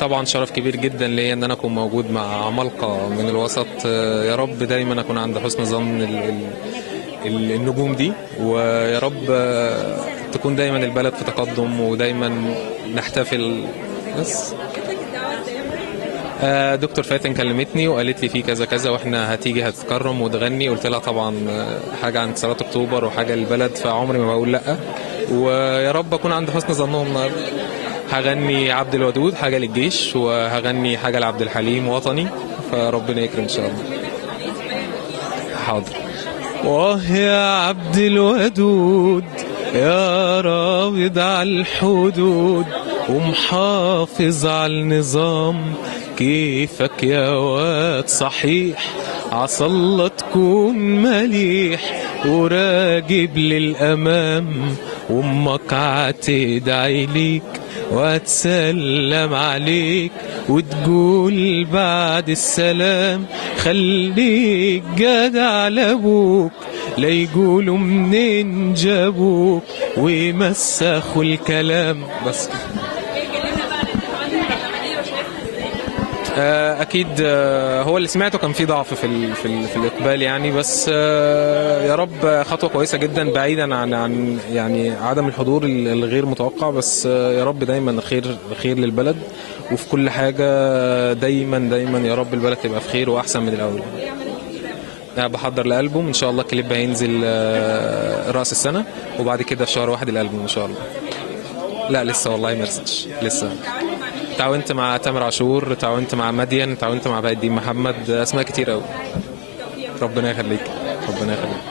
طبعا شرف كبير جدا ليا ان انا اكون موجود مع عمالقه من الوسط. يا رب دايما اكون عند حسن ظن النجوم دي، ويا رب تكون دايما البلد في تقدم ودايما نحتفل. بس دكتور فاتن كلمتني وقالت لي في كذا كذا واحنا هتيجي هتتكرم وتغني. قلت لها طبعا حاجه عن 3 اكتوبر وحاجه للبلد، فعمري ما بقول لا، ويا رب اكون عند حسن ظنهم النهارده. هغني عبد الودود حاجه للجيش، وهغني حاجه لعبد الحليم وطني، فربنا يكرم ان شاء الله. حاضر. واه يا عبد الودود يا راوض على الحدود ومحافظ على النظام، كيفك يا واد صحيح عسى الله تكون مليح وراقب للأمام، وامك عتدعي ليك واتسلم عليك وتقول بعد السلام خليك جدع لابوك لا يقولوا منين جابوك ويمسخوا الكلام. بس اكيد هو اللي سمعته كان فيه ضعف في الاقبال يعني، بس يا رب خطوه كويسه جدا بعيدا عن يعني عدم الحضور الغير متوقع، بس يا رب دايما خير للبلد وفي كل حاجه. دايما يا رب البلد تبقى في خير واحسن من الاول. بحضر لألبوم ان شاء الله، كليب هينزل رأس السنه، وبعد كده في شهر 1 الألبوم ان شاء الله. لا لسه والله ما رستش لسه. تعاونت مع تامر عاشور، تعاونت مع مدين، تعاونت مع بهاء الدين محمد، اسماء كتير قوي. ربنا يخليك. ربنا يخليك.